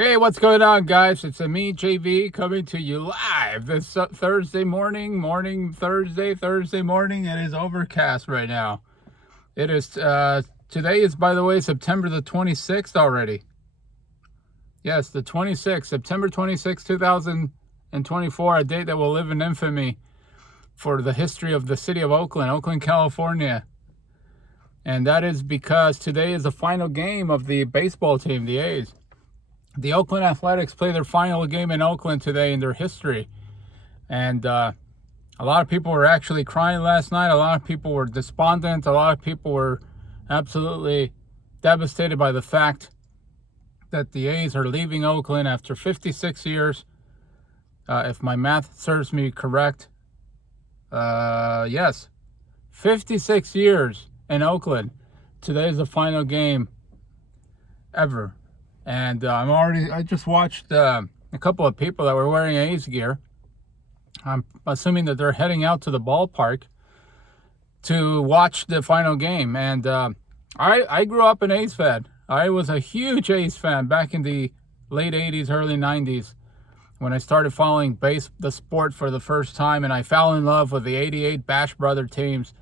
Hey, what's going on, guys? It's me, JV, coming to you live this Thursday morning. Thursday morning. It is overcast right now. It is, today is, by the way, September the 26th already. Yes, the 26th, September 26th, 2024, a date that will live in infamy for the history of the city of Oakland, California. And that is because today is the final game of the baseball team, the A's. The Oakland Athletics play their final game in Oakland today in their history. And a lot of people were actually crying last night. A lot of people were despondent. A lot of people were absolutely devastated by the fact that the A's are leaving Oakland after 56 years. If my math serves me correct. Yes, 56 years in Oakland. Today is the final game ever. And I just watched a couple of people that were wearing A's gear. I'm assuming that they're heading out to the ballpark to watch the final game. And I grew up an A's fan. I was a huge A's fan back in the late 80s, early 90s, when I started following the sport for the first time. And I fell in love with the 88 Bash Brother teams.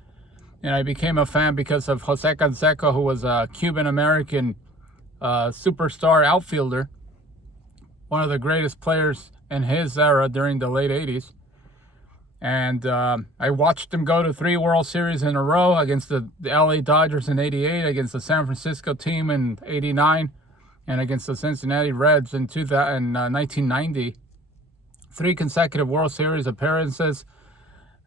And I became a fan because of Jose Canseco, who was a Cuban-American superstar outfielder, one of the greatest players in his era during the late 80s. And I watched him go to 3 World Series in a row against the LA Dodgers in 88, against the San Francisco team in 89, and against the Cincinnati Reds in 1990. 3 consecutive World Series appearances.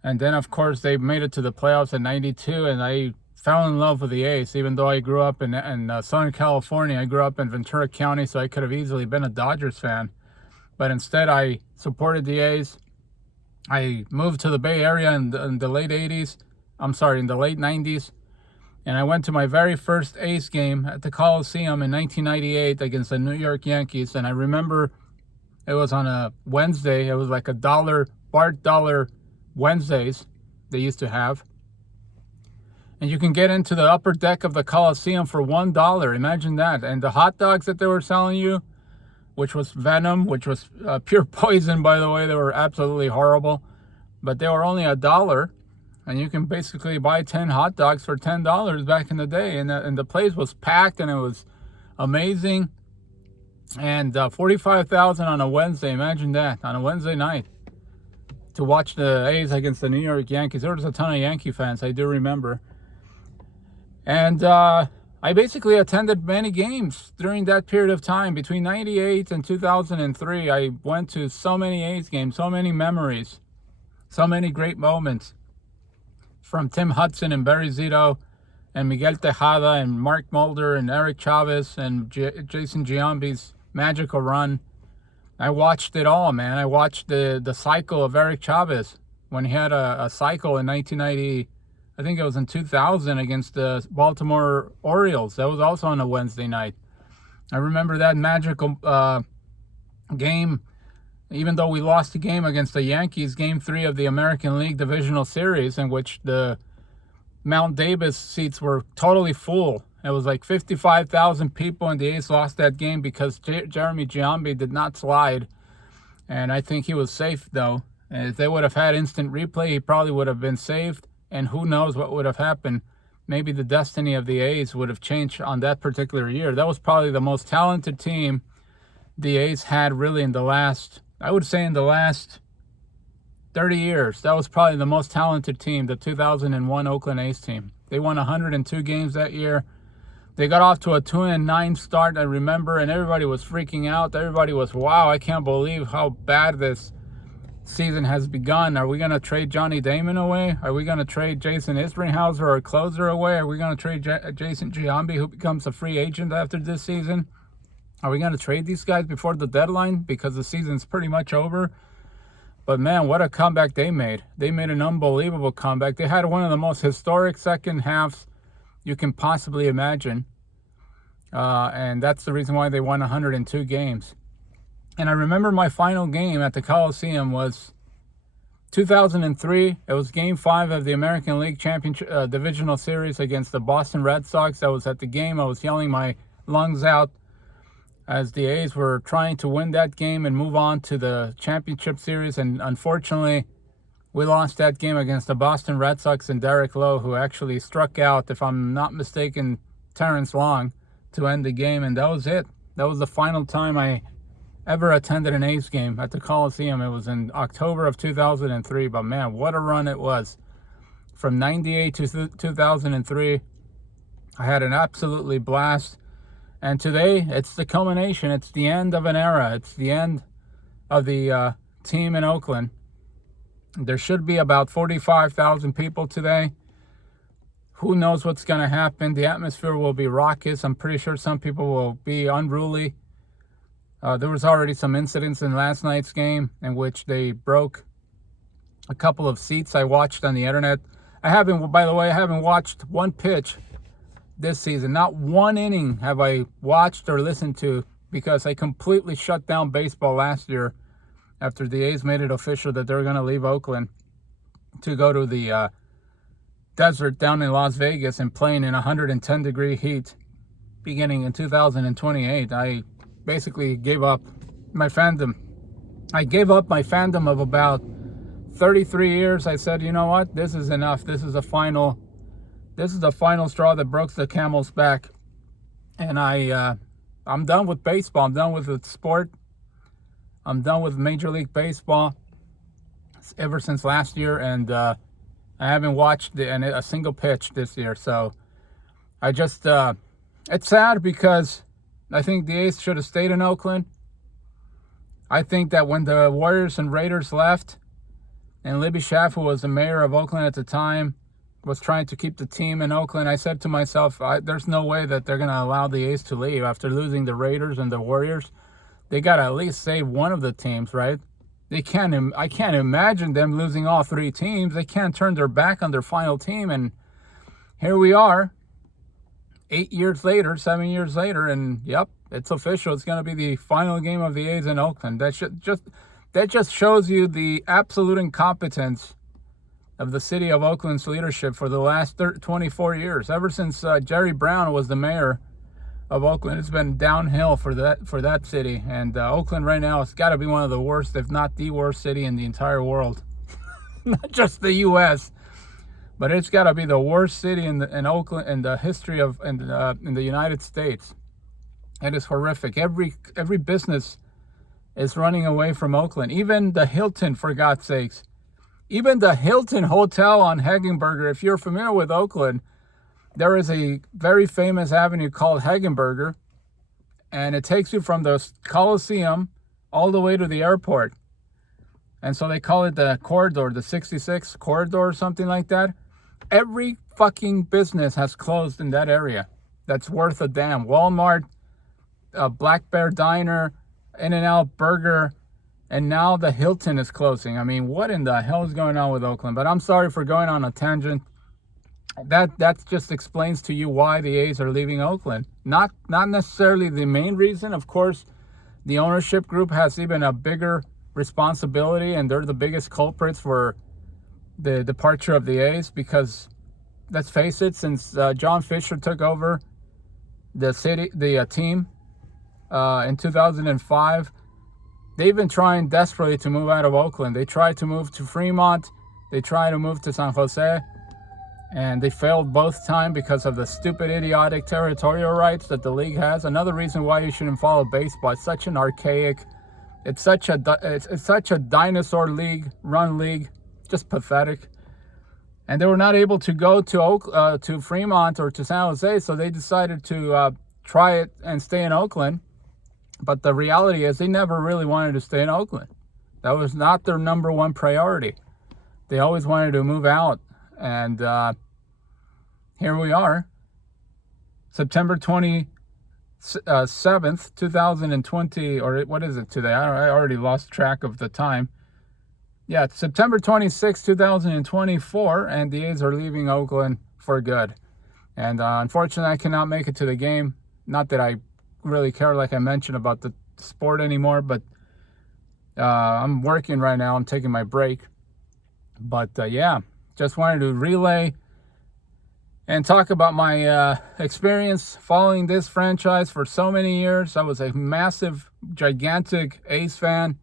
And then, of course, they made it to the playoffs in 92, and I fell in love with the A's, even though I grew up in Southern California. I grew up in Ventura County, so I could have easily been a Dodgers fan. But instead, I supported the A's. I moved to the Bay Area in the late 80s. In the late 90s. And I went to my very first A's game at the Coliseum in 1998 against the New York Yankees. And I remember it was on a Wednesday. It was like $1 Wednesdays they used to have. And you can get into the upper deck of the Coliseum for $1. Imagine that. And the hot dogs that they were selling you, which was venom, which was pure poison, by the way. They were absolutely horrible. But they were only $1. And you can basically buy 10 hot dogs for $10 back in the day. And the place was packed, and it was amazing. And 45,000 on a Wednesday. Imagine that, on a Wednesday night, to watch the A's against the New York Yankees. There was a ton of Yankee fans, I do remember. And I basically attended many games during that period of time. Between 98 and 2003, I went to so many A's games, so many memories, so many great moments. From Tim Hudson and Barry Zito and Miguel Tejada and Mark Mulder and Eric Chavez and Jason Giambi's magical run. I watched it all, man. I watched the cycle of Eric Chavez when he had a cycle in 1990. I think it was in 2000 against the Baltimore Orioles. That was also on a Wednesday night. I remember that magical game, even though we lost the game against the Yankees, Game 3 of the American League Divisional Series, in which the Mount Davis seats were totally full. It was like 55,000 people, and the A's lost that game because Jeremy Giambi did not slide. And I think he was safe, though. And if they would have had instant replay, he probably would have been saved. And who knows what would have happened. Maybe the destiny of the A's would have changed on that particular year. That was probably the most talented team the A's had really in the last 30 years. That was probably the most talented team, the 2001 Oakland A's team. They won 102 games that year. They got off to a 2-9 start, I remember, and everybody was freaking out. Everybody was, wow, I can't believe how bad this season has begun. Are we going to trade Johnny Damon away? Are we going to trade Jason Isringhauser, our closer, away? Are we going to trade Jason Giambi, who becomes a free agent after this season? Are we going to trade these guys before the deadline because the season's pretty much over? But man, what a comeback they made. They made an unbelievable comeback. They had one of the most historic second halves you can possibly imagine. And that's the reason why they won 102 games. And I remember my final game at the Coliseum was 2003. It was Game 5 of the American League Championship Divisional Series against the Boston Red Sox. I was at the game. I was yelling my lungs out. as the A's were trying to win that game and move on to the championship series. And unfortunately, we lost that game against the Boston Red Sox and Derek Lowe, who actually struck out, if I'm not mistaken, Terrence Long to end the game. And that was it. That was the final time I ever attended an A's game at the Coliseum. It was in October of 2003. But man, what a run it was. From 98 to 2003, I had an absolutely blast. And today, it's the culmination. It's the end of an era. It's the end of the team in Oakland. There should be about 45,000 people today. Who knows what's going to happen? The atmosphere will be raucous. I'm pretty sure some people will be unruly. There was already some incidents in last night's game in which they broke a couple of seats I watched on the internet. By the way, I haven't watched one pitch this season. Not one inning have I watched or listened to, because I completely shut down baseball last year after the A's made it official that they're going to leave Oakland to go to the desert down in Las Vegas and playing in 110-degree heat beginning in 2028. I basically gave up my fandom. I gave up my fandom of about 33 years. I said, you know what? This is enough. This is the final straw that broke the camel's back. And I'm done with baseball. I'm done with the sport. I'm done with Major League Baseball ever since last year, and I haven't watched a single pitch this year. So I just, it's sad because I think the A's should have stayed in Oakland. I think that when the Warriors and Raiders left, and Libby Schaff, who was the mayor of Oakland at the time, was trying to keep the team in Oakland, I said to myself, there's no way that they're going to allow the A's to leave after losing the Raiders and the Warriors. They got to at least save one of the teams, right? I can't imagine them losing all three teams. They can't turn their back on their final team. And here we are, 7 years later, and yep, it's official. It's going to be the final game of the A's in Oakland. That just shows you the absolute incompetence of the city of Oakland's leadership for the last 24 years. Ever since Jerry Brown was the mayor of Oakland, it's been downhill for that city. And Oakland right now has got to be one of the worst, if not the worst city in the entire world. Not just the U.S., but it's got to be the worst city in Oakland in the history of in the United States. It is horrific. Every business is running away from Oakland. Even the Hilton, for God's sakes. Even the Hilton Hotel on Hagenberger. If you're familiar with Oakland, there is a very famous avenue called Hagenberger, and it takes you from the Coliseum all the way to the airport. And so they call it the corridor, the 66 corridor or something like that. Every fucking business has closed in that area that's worth a damn. Walmart, Black Bear Diner, In-N-Out Burger, and now the Hilton is closing. I mean, what in the hell is going on with Oakland? But I'm sorry for going on a tangent. That just explains to you why the A's are leaving Oakland. Not necessarily the main reason. Of course, the ownership group has even a bigger responsibility, and they're the biggest culprits for the departure of the A's, because let's face it, since John Fisher took over the team in 2005, they've been trying desperately to move out of Oakland. They tried to move to Fremont. They tried to move to San Jose. And they failed both times because of the stupid, idiotic territorial rights that the league has. Another reason why you shouldn't follow baseball. It's such an archaic, it's such a dinosaur run league, just pathetic. And they were not able to go to Fremont or to San Jose, so they decided to try it and stay in Oakland. But the reality is they never really wanted to stay in Oakland. That was not their number one priority. They always wanted to move out. And here we are, September 27th, 2020, or what is it today? I already lost track of the time. Yeah, it's September 26th, 2024, and the A's are leaving Oakland for good. And unfortunately, I cannot make it to the game. Not that I really care, like I mentioned, about the sport anymore, but I'm working right now. I'm taking my break. But yeah. Just wanted to relay and talk about my experience following this franchise for so many years. I was a massive, gigantic A's fan.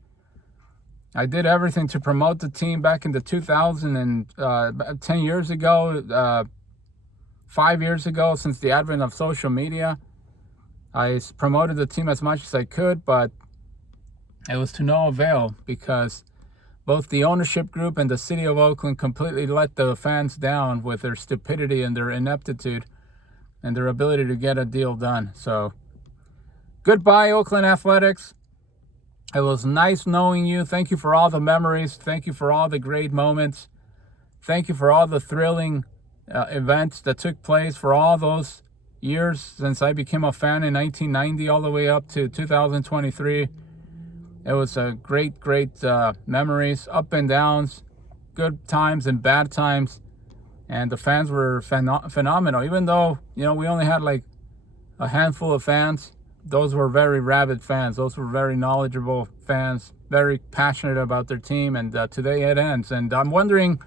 I did everything to promote the team back in the 2000 and 10 years ago, 5 years ago, since the advent of social media. I promoted the team as much as I could, but it was to no avail because both the ownership group and the city of Oakland completely let the fans down with their stupidity and their ineptitude and their ability to get a deal done. So, goodbye, Oakland Athletics. It was nice knowing you. Thank you for all the memories. Thank you for all the great moments. Thank you for all the thrilling events that took place for all those years since I became a fan in 1990 all the way up to 2023. It was a great memories, up and downs, good times and bad times. And the fans were phenomenal. Even though, we only had like a handful of fans, those were very rabid fans. Those were very knowledgeable fans, very passionate about their team. And today it ends. And I'm wondering,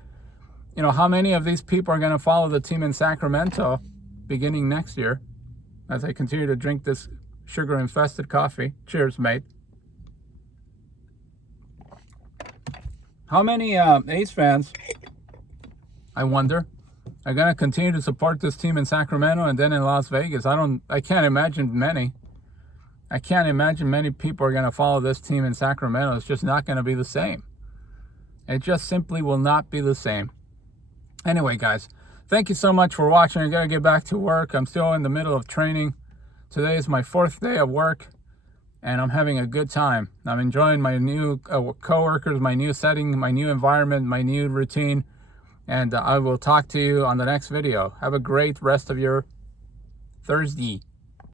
how many of these people are going to follow the team in Sacramento beginning next year as I continue to drink this sugar-infested coffee. Cheers, mate. How many A's fans, I wonder, are going to continue to support this team in Sacramento and then in Las Vegas? I can't imagine many. I can't imagine many people are going to follow this team in Sacramento. It's just not going to be the same. It just simply will not be the same. Anyway, guys, thank you so much for watching. I got to get back to work. I'm still in the middle of training. Today is my 4th day of work, and I'm having a good time. I'm enjoying my new coworkers, my new setting, my new environment, my new routine, and I will talk to you on the next video. Have a great rest of your Thursday.